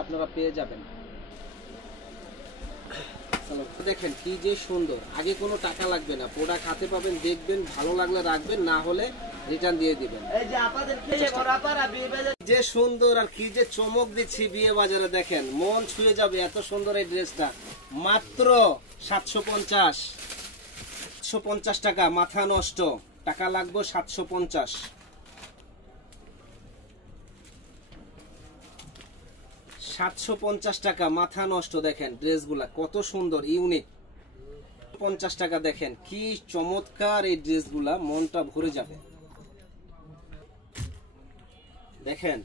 আপনারা পেয়ে যাবেন। দেখেন কি যে সুন্দর, আগে কোনো টাকা লাগবে না, প্রোডাক্ট হাতে পাবেন, দেখবেন ভালো লাগলে রাখবেন, না হলে রিটার্ন দিয়ে দিবেন। এই যে আপনাদের যে সুন্দর আর কি যে চমক দিচ্ছি বিয়ে বাজারে, দেখেন মন ছুঁয়ে যাবে এত সুন্দর এই ড্রেসটা। মাত্র 750 টাকা, মাথা নষ্ট। টাকা লাগবে 750। 750 টাকা, মাথা নষ্ট। দেখেন ড্রেসগুলা কত সুন্দর, ইউনিক। 50 টাকা, দেখেন কি চমৎকার এই ড্রেসগুলা, মনটা ভরে যাবে। দেখেন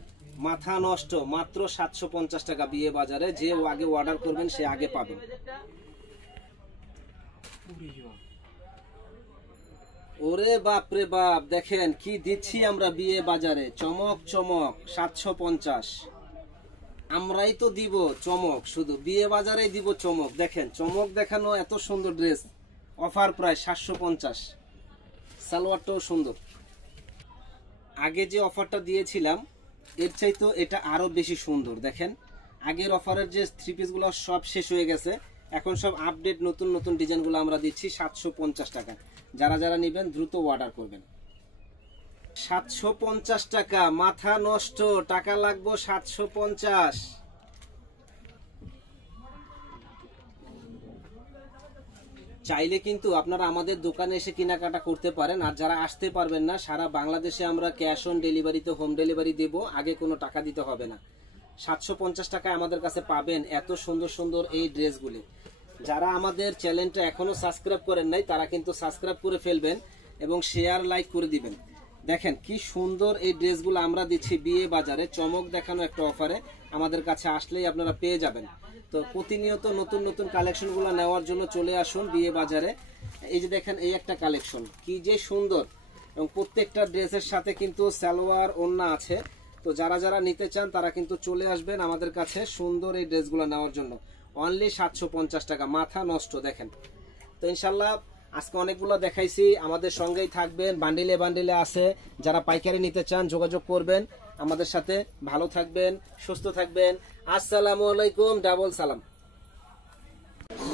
মাথা নষ্ট, মাত্র 750 টাকা বিয়ে বাজারে। যে আগে অর্ডার করবেন সে আগে পাবেন। ওরে বাপ রে বাপ, দেখেন কি দিচ্ছি আমরা বিয়ে বাজারে, চমক চমক। 750, আমরাই তো দিব চমক, শুধু বিয়ে বাজারেই দিব চমক। দেখেন চমক দেখানো এত সুন্দর ড্রেস, অফার প্রায় 750। সালোয়ারটাও সুন্দর। আগে যে অফারটা দিয়েছিলাম এর চাইতো এটা আরো বেশি সুন্দর। দেখেন আগের অফারের যে থ্রি পিস গুলো সব শেষ হয়ে গেছে, এখন সব আপডেট নতুন নতুন ডিজাইন গুলো আমরা দিচ্ছি 750 টাকা। যারা যারা নেবেন দ্রুত অর্ডার করবেন। 750 টাকা, মাথা নষ্ট। টাকা লাগবে 750। চাইলে কিন্তু আপনারা আমাদের দোকানে এসে কেনাকাটা করতে পারেন। আর যারা আসতে পারবেন না, সারা বাংলাদেশে আমরা ক্যাশ অন ডেলিভারিতে হোম ডেলিভারি দেব, আগে কোনো টাকা দিতে হবে না। 750 টাকায় আমাদের কাছে পাবেন এত সুন্দর সুন্দর এই ড্রেসগুলি। যারা আমাদের চ্যানেলটা এখনো সাবস্ক্রাইব করেন নাই তারা কিন্তু সাবস্ক্রাইব করে ফেলবেন এবং শেয়ার লাইক করে দিবেন। দেখেন কি সুন্দর এই ড্রেসগুলো আমরা দিচ্ছি বিয়ে বাজারে, চমক দেখানো একটা অফারে। আমাদের কাছে আসলেই আপনারা পেয়ে যাবেন। তো প্রতিনিয়ত নতুন নতুন কালেকশনগুলো নেওয়ার জন্য চলে আসুন বিয়ে বাজারে। এই যে দেখেন এই একটা কালেকশন কি যে সুন্দর, এবং প্রত্যেকটা ড্রেসের সাথে কিন্তু সালোয়ার ওড়না আছে। তো যারা যারা নিতে চান তারা কিন্তু চলে আসবেন আমাদের কাছে সুন্দর এই ড্রেসগুলো নেওয়ার জন্য। অনলি 750 টাকা, মাথা নষ্ট। দেখেন তো ইনশাল্লাহ আজকে অনেকগুলো দেখাইছি, আমাদের সঙ্গেই থাকবেন, বান্ডিলে বান্ডিলে আছে। যারা পাইকারি নিতে চান যোগাযোগ করবেন আমাদের সাথে। ভালো থাকবেন, সুস্থ থাকবেন। আসসালামু আলাইকুম, ডাবল সালাম।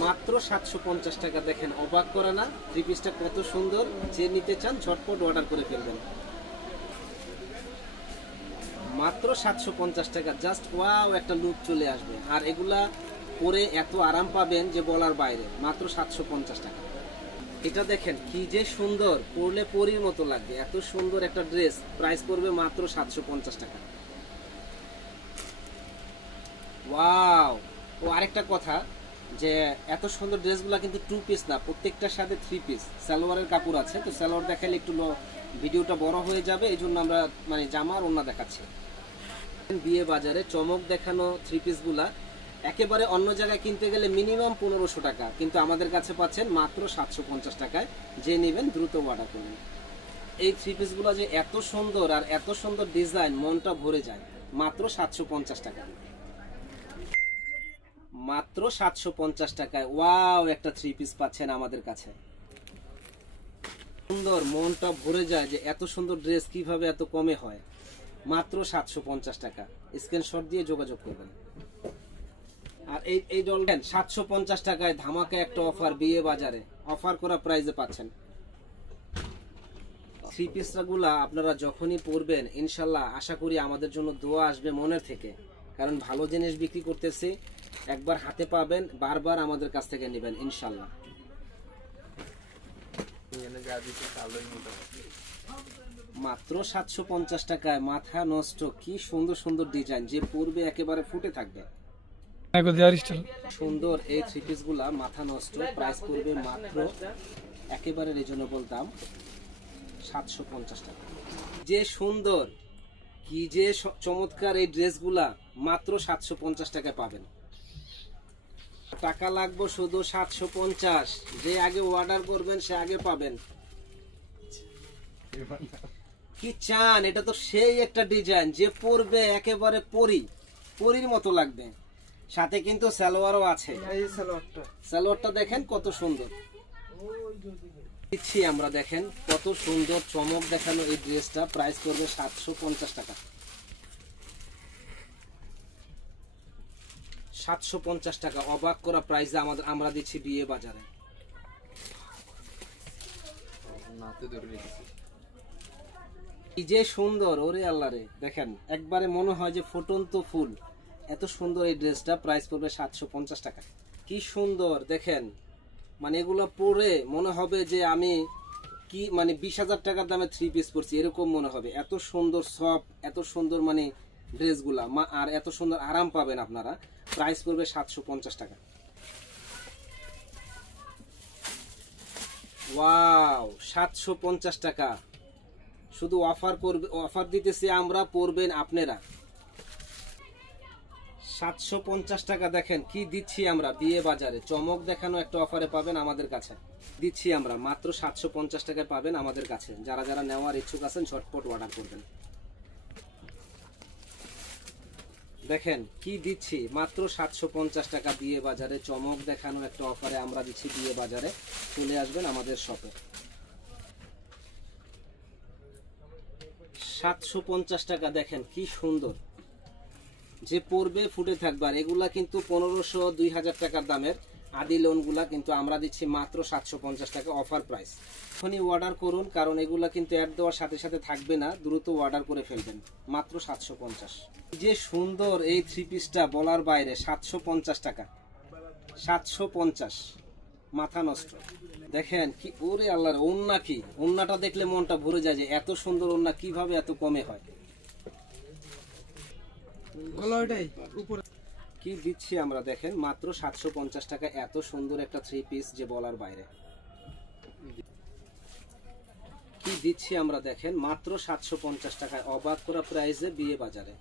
মাত্র 750 টাকা, দেখেন অবাক করে না? থ্রি পিসটা কত সুন্দর, যে নিতে চান ঝটপট অর্ডার করে ফেলবেন। মাত্র 750 টাকা, জাস্ট ওয়াও একটা লুক চলে আসবে। আর এগুলা পরে এত আরাম পাবেন যে বলার বাইরে। মাত্র 750 টাকা। এটা দেখেন কি যে সুন্দর, পরলে পরীর মতো লাগবে, এত সুন্দর একটা ড্রেস। প্রাইস পড়বে মাত্র 750 টাকা। ওয়াও। ও আরেকটা কথা, যে এত সুন্দর ড্রেসগুলো কিন্তু টু পিস না, প্রত্যেকটার সাথে থ্রি পিস সালোয়ারের কাপড় আছে। তো সালোয়ার দেখালে একটু ভিডিওটা বড় হয়ে যাবে, এই জন্য আমরা মানে জামার ওড়না দেখাচ্ছি। বিয়ে বাজারে চমক দেখানো থ্রি পিসগুলা একেবারে অন্য জায়গায় কিনতে গেলে মিনিমাম 1500 টাকা, কিন্তু আমাদের কাছে পাচ্ছেন মাত্র 750 টাকায়। যে নেবেন দ্রুত অর্ডার করবেন। এই থ্রি পিসগুলো যে এত সুন্দর আর এত সুন্দর ডিজাইন, মনটা ভরে যায়। মাত্র 750 টাকা, মাত্র 750 টাকায় ওয়াও একটা থ্রি পিস পাচ্ছেন আমাদের কাছে। সুন্দর, মনটা ভরে যায় যে এত সুন্দর ড্রেস কিভাবে এত কমে হয়। মাত্র 750 টাকা, স্ক্রিনশট দিয়ে যোগাযোগ করবেন। আর এই ডলফিন 750 টাকায় ধামাকা একটা অফার বিয়ে বাজারে, অফার করা প্রাইসে পাচ্ছেন। থ্রি পিসগুলা আপনারা যখনই পরবেন ইনশাল্লাহ আশা করি আমাদের জন্য দোয়া আসবে মনের থেকে, কারণ ভালো জিনিস বিক্রি করতেছি। একবার হাতে পাবেন, বারবার আমাদের কাছ থেকে নেবেন ইনশাল্লাহ। মাত্র 750 টাকায়, মাথা নষ্ট। কি সুন্দর সুন্দর ডিজাইন, যে পরবে একেবারে ফুটে থাকবে। সুন্দর এই থ্রি পিস গুলা মাথা নষ্ট। প্রাইস পড়বে মাত্র একেবারে রিজনেবল দাম, 750 টাকা। যে সুন্দর, কি যে চমৎকার এই ড্রেসগুলা মাত্র 750 টাকায় পাবেন। টাকা লাগবে শুধু 750। যে আগে অর্ডার করবেন সে আগে পাবেন। কি চান, এটা তো সেই একটা ডিজাইন, যে পরবে একেবারে পরীর মতো লাগবে। সাথে কিন্তু সালোয়ারও আছে। সালোয়ারটা দেখেন কত সুন্দর দিচ্ছি আমরা। দেখেন কত সুন্দর চমক দেখানো এই ড্রেসটা। প্রাইস করবে 750 টাকা। 750 টাকা, অবাক করা প্রাইসে আমরা দিচ্ছি বিয়ে বাজারে। কি যে সুন্দর, ওরে আল্লাহ রে, দেখেন একবারে মনে হয় যে ফুটন্ত ফুল, এত সুন্দর এই ড্রেসটা। প্রাইস পড়বে 750 টাকা। কি সুন্দর দেখেন, মানে এগুলো পরে মনে হবে যে আমি কি মানে 20,000 টাকার দামে 3 পিস পরছি এরকম মনে হবে। এত সুন্দর সফট, এত সুন্দর মানে ড্রেসগুলা, আর এত সুন্দর আরাম পাবেন আপনারা। প্রাইস পড়বে 750 টাকা। ওয়াও, 750 টাকা শুধু অফার দিতেছি আমরা, পরবেন আপনারা। 750 টাকা দেখেন কি দিচ্ছি আমরা বিয়ে বাজারে। চমক দেখানো একটা অফারে পাবেন আমাদের কাছে, দিচ্ছি আমরা মাত্র 750 টাকায় পাবেন আমাদের কাছে। যারা যারা নেওয়ার ইচ্ছুক আছেন ঝটপট অর্ডার করবেন। দেখেন কি দিচ্ছি মাত্র 750 টাকা বিয়ে বাজারে। চমক দেখানো একটা অফারে আমরা দিচ্ছি বিয়ে বাজারে। চলে আসবেন আমাদের শপে। 750 টাকা দেখেন কি সুন্দর, যে পরবে ফুটে থাকবে। আর এগুলা কিন্তু 1500-2000 টাকার দামের আদি লোনগুলা কিন্তু আমরা দিচ্ছি মাত্র 750 টাকা অফার প্রাইস। এখনই অর্ডার করুন, কারণ এগুলা কিন্তু অ্যাড দেওয়ার সাথে সাথে থাকবে না, দ্রুত অর্ডার করে ফেলবেন। মাত্র 750। যে সুন্দর এই থ্রি পিসটা বলার বাইরে। 750 টাকা, 750, মাথা নষ্ট। দেখেন কি, ওরে আল্লাহর, ওন্না কি, ওন্নাটা দেখলে মনটা ভরে যায় যে এত সুন্দর ওন্না কিভাবে এত কমে হয়। কি দিচ্ছি আমরা দেখেন মাত্র 750 টাকা, এত সুন্দর একটা থ্রি পিস যে বলার বাইরে। কি দিচ্ছি আমরা দেখেন মাত্র 750 টাকায়, অবাক করা প্রাইসে বিয়ে বাজারে।